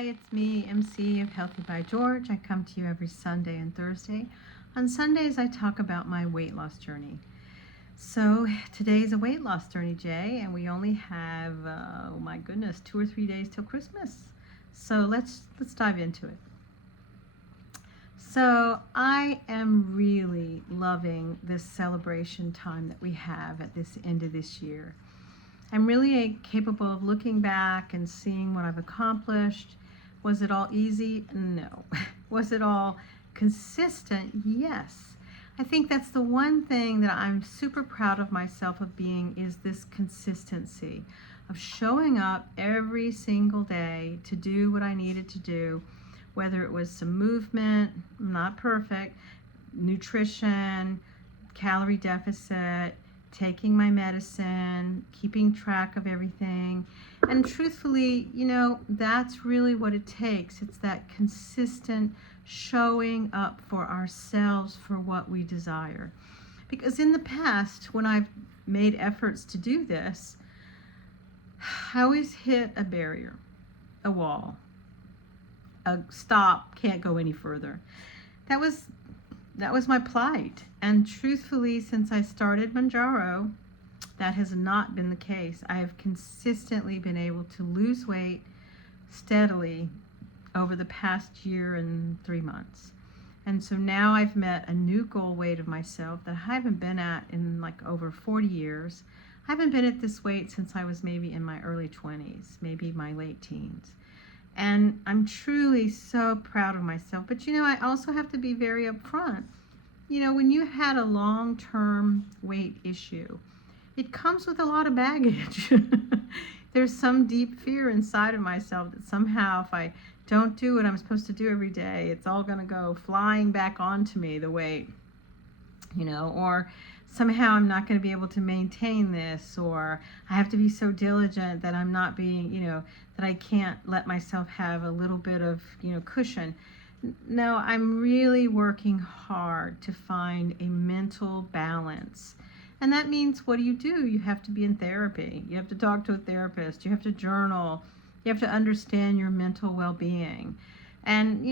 Hi, it's me, MC of Healthy by George. I come to you every Sunday and Thursday. On Sundays, I talk about my weight loss journey. So today's a weight loss journey, Jay, and we only have, oh my goodness, 2 or 3 days till Christmas. So let's dive into it. So I am really loving this celebration time that we have at this end of this year. I'm really capable of looking back and seeing what I've accomplished. Was it all easy? No. Was it all consistent? Yes. I think that's the one thing that I'm super proud of myself of being is this consistency of showing up every single day to do what I needed to do, whether it was some movement, not perfect, nutrition, calorie deficit, taking my medicine, keeping track of everything. And truthfully, that's really what it takes. It's that consistent showing up for ourselves for what we desire. Because in the past, when I've made efforts to do this, I always hit a barrier, a wall, a stop, can't go any further. That was my plight. And truthfully, since I started Manjaro, that has not been the case. I have consistently been able to lose weight steadily over the past year and 3 months. And so now I've met a new goal weight of myself that I haven't been at in like over 40 years. I haven't been at this weight since I was maybe in my early 20s, maybe my late teens. And I'm truly so proud of myself. But I also have to be very upfront. When you had a long-term weight issue, it comes with a lot of baggage. There's some deep fear inside of myself that somehow if I don't do what I'm supposed to do every day, it's all going to go flying back onto me, the weight, or somehow I'm not going to be able to maintain this, or I have to be so diligent that I'm not being, that I can't let myself have a little bit of, cushion. No, I'm really working hard to find a mental balance. And that means, what do? You have to be in therapy. You have to talk to a therapist. You have to journal. You have to understand your mental well-being. And,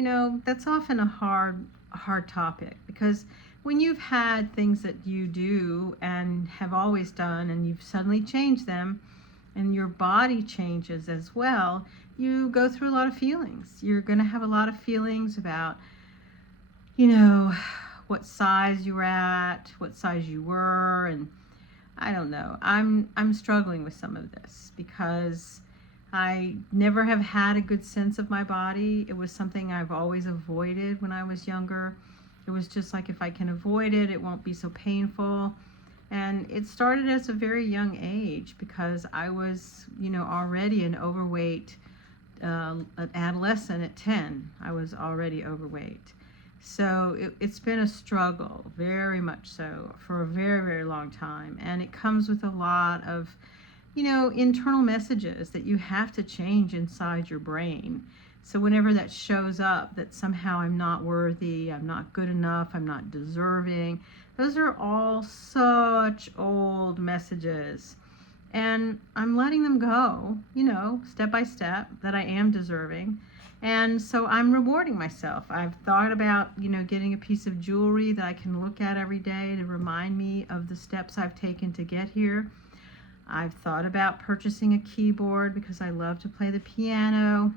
that's often a hard topic, because when you've had things that you do and have always done and you've suddenly changed them and your body changes as well, you go through a lot of feelings. You're going to have a lot of feelings about, what size you were at, what size you were, and I don't know. I'm struggling with some of this because I never have had a good sense of my body. It was something I've always avoided when I was younger. It was just like, if I can avoid it, it won't be so painful. And it started as a very young age because I was, already an overweight adolescent at 10. I was already overweight. So it's been a struggle, very much so, for a very, very long time. And it comes with a lot of, internal messages that you have to change inside your brain. So whenever that shows up, that somehow I'm not worthy, I'm not good enough, I'm not deserving, those are all such old messages. And I'm letting them go, step by step, that I am deserving. And so I'm rewarding myself. I've thought about, getting a piece of jewelry that I can look at every day to remind me of the steps I've taken to get here. I've thought about purchasing a keyboard because I love to play the piano.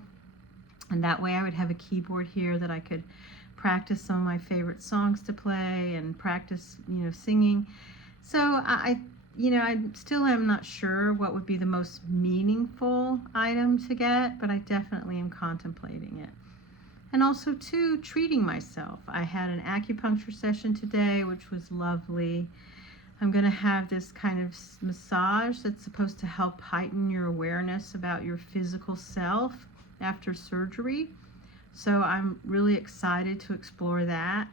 And that way I would have a keyboard here that I could practice some of my favorite songs to play and practice, singing. So I still am not sure what would be the most meaningful item to get, but I definitely am contemplating it. And also, too, treating myself. I had an acupuncture session today, which was lovely. I'm going to have this kind of massage that's supposed to help heighten your awareness about your physical self after surgery. So I'm really excited to explore that.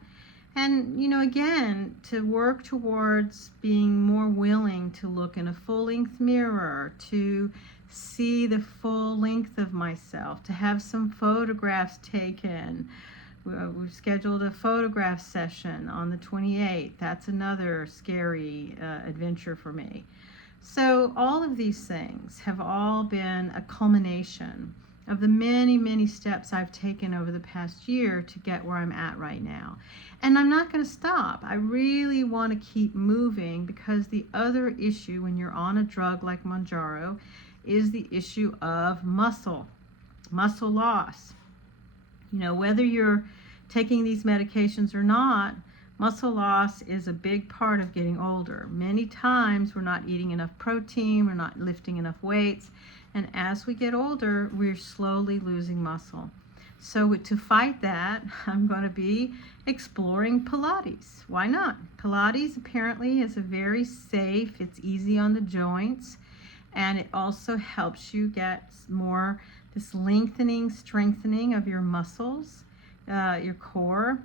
And, again, to work towards being more willing to look in a full-length mirror, to see the full length of myself, to have some photographs taken. We've scheduled a photograph session on the 28th. That's another scary adventure for me. So all of these things have all been a culmination of the many, many steps I've taken over the past year to get where I'm at right now. And I'm not going to stop. I really want to keep moving, because the other issue when you're on a drug like Mounjaro is the issue of muscle loss. Whether you're taking these medications or not, muscle loss is a big part of getting older. Many times we're not eating enough protein, we're not lifting enough weights, and as we get older, we're slowly losing muscle. So to fight that, I'm going to be exploring Pilates. Why not? Pilates apparently is a very safe, it's easy on the joints, and it also helps you get more this lengthening, strengthening of your muscles, your core.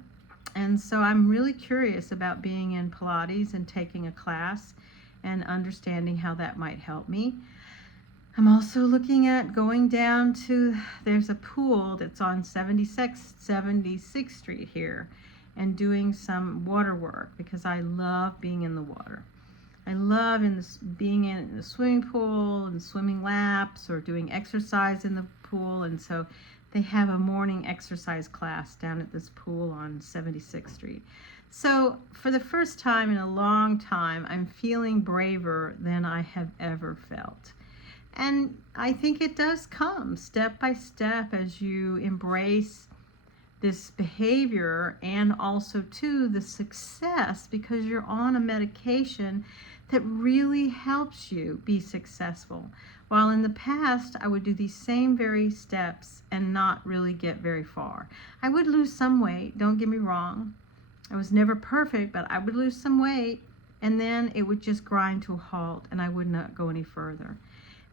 And so I'm really curious about being in Pilates and taking a class and understanding how that might help me. I'm also looking at going down to, there's a pool that's on 76th Street here, and doing some water work, because I love being in the water. I love being in the swimming pool and swimming laps or doing exercise in the pool. And so they have a morning exercise class down at this pool on 76th Street. So for the first time in a long time, I'm feeling braver than I have ever felt. And I think it does come step by step as you embrace this behavior, and also too the success, because you're on a medication that really helps you be successful. While in the past I would do these same very steps and not really get very far. I would lose some weight, don't get me wrong. I was never perfect, but I would lose some weight, and then it would just grind to a halt and I would not go any further.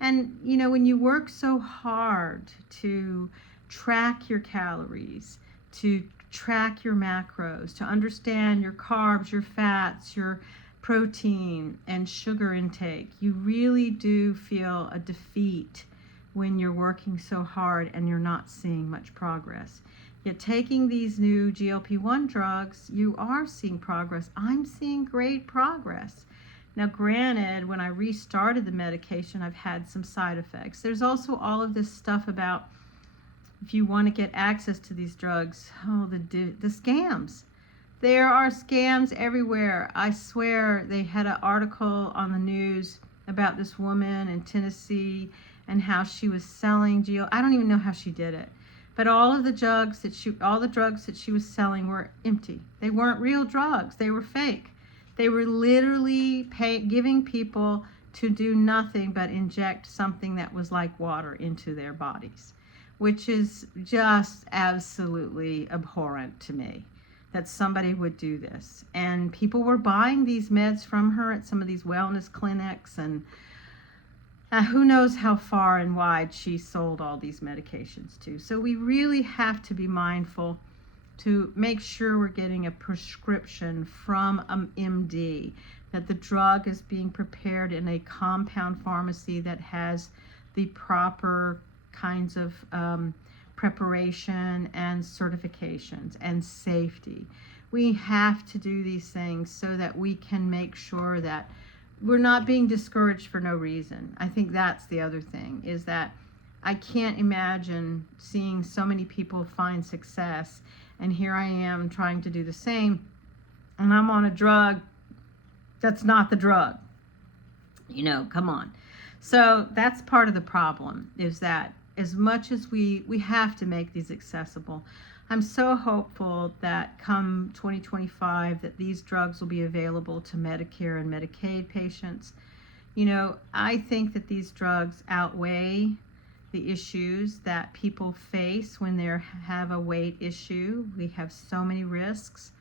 And when you work so hard to track your calories, to track your macros, to understand your carbs, your fats, your protein and sugar intake, you really do feel a defeat when you're working so hard and you're not seeing much progress. Yet taking these new GLP-1 drugs, you are seeing progress. I'm seeing great progress. Now, granted, when I restarted the medication, I've had some side effects. There's also all of this stuff about, if you want to get access to these drugs, the scams. There are scams everywhere. I swear, they had an article on the news about this woman in Tennessee and how she was selling I don't even know how she did it. But all the drugs that she was selling were empty. They weren't real drugs. They were fake. They were literally giving people to do nothing but inject something that was like water into their bodies, which is just absolutely abhorrent to me, that somebody would do this. And people were buying these meds from her at some of these wellness clinics, and who knows how far and wide she sold all these medications to. So we really have to be mindful to make sure we're getting a prescription from an MD, that the drug is being prepared in a compound pharmacy that has the proper kinds of preparation and certifications and safety. We have to do these things so that we can make sure that we're not being discouraged for no reason. I think that's the other thing, is that I can't imagine seeing so many people find success, and here I am trying to do the same, and I'm on a drug that's not the drug. Come on. So that's part of the problem, is that as much as we have to make these accessible, I'm so hopeful that come 2025 that these drugs will be available to Medicare and Medicaid patients. I think that these drugs outweigh the issues that people face when they have a weight issue. We have so many risks,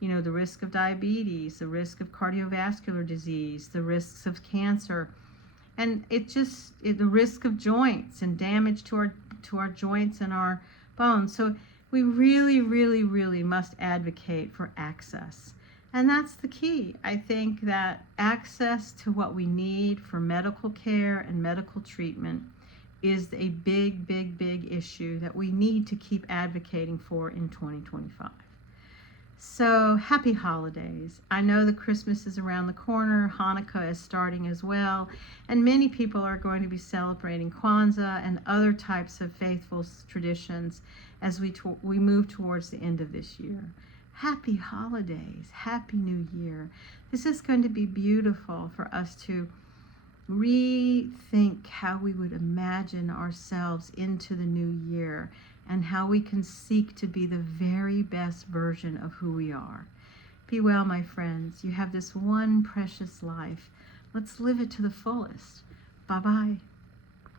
the risk of diabetes, the risk of cardiovascular disease, the risks of cancer, and the risk of joints and damage to our joints and our bones. So we really, really, really must advocate for access. And that's the key. I think that access to what we need for medical care and medical treatment is a big, big, big issue that we need to keep advocating for in 2025. So happy holidays. I know the Christmas is around the corner, Hanukkah is starting as well, and many people are going to be celebrating Kwanzaa and other types of faithful traditions as we move towards the end of this year. Happy holidays, happy new year. This is going to be beautiful for us to rethink how we would imagine ourselves into the new year and how we can seek to be the very best version of who we are. Be well, my friends. You have this one precious life. Let's live it to the fullest. Bye-bye.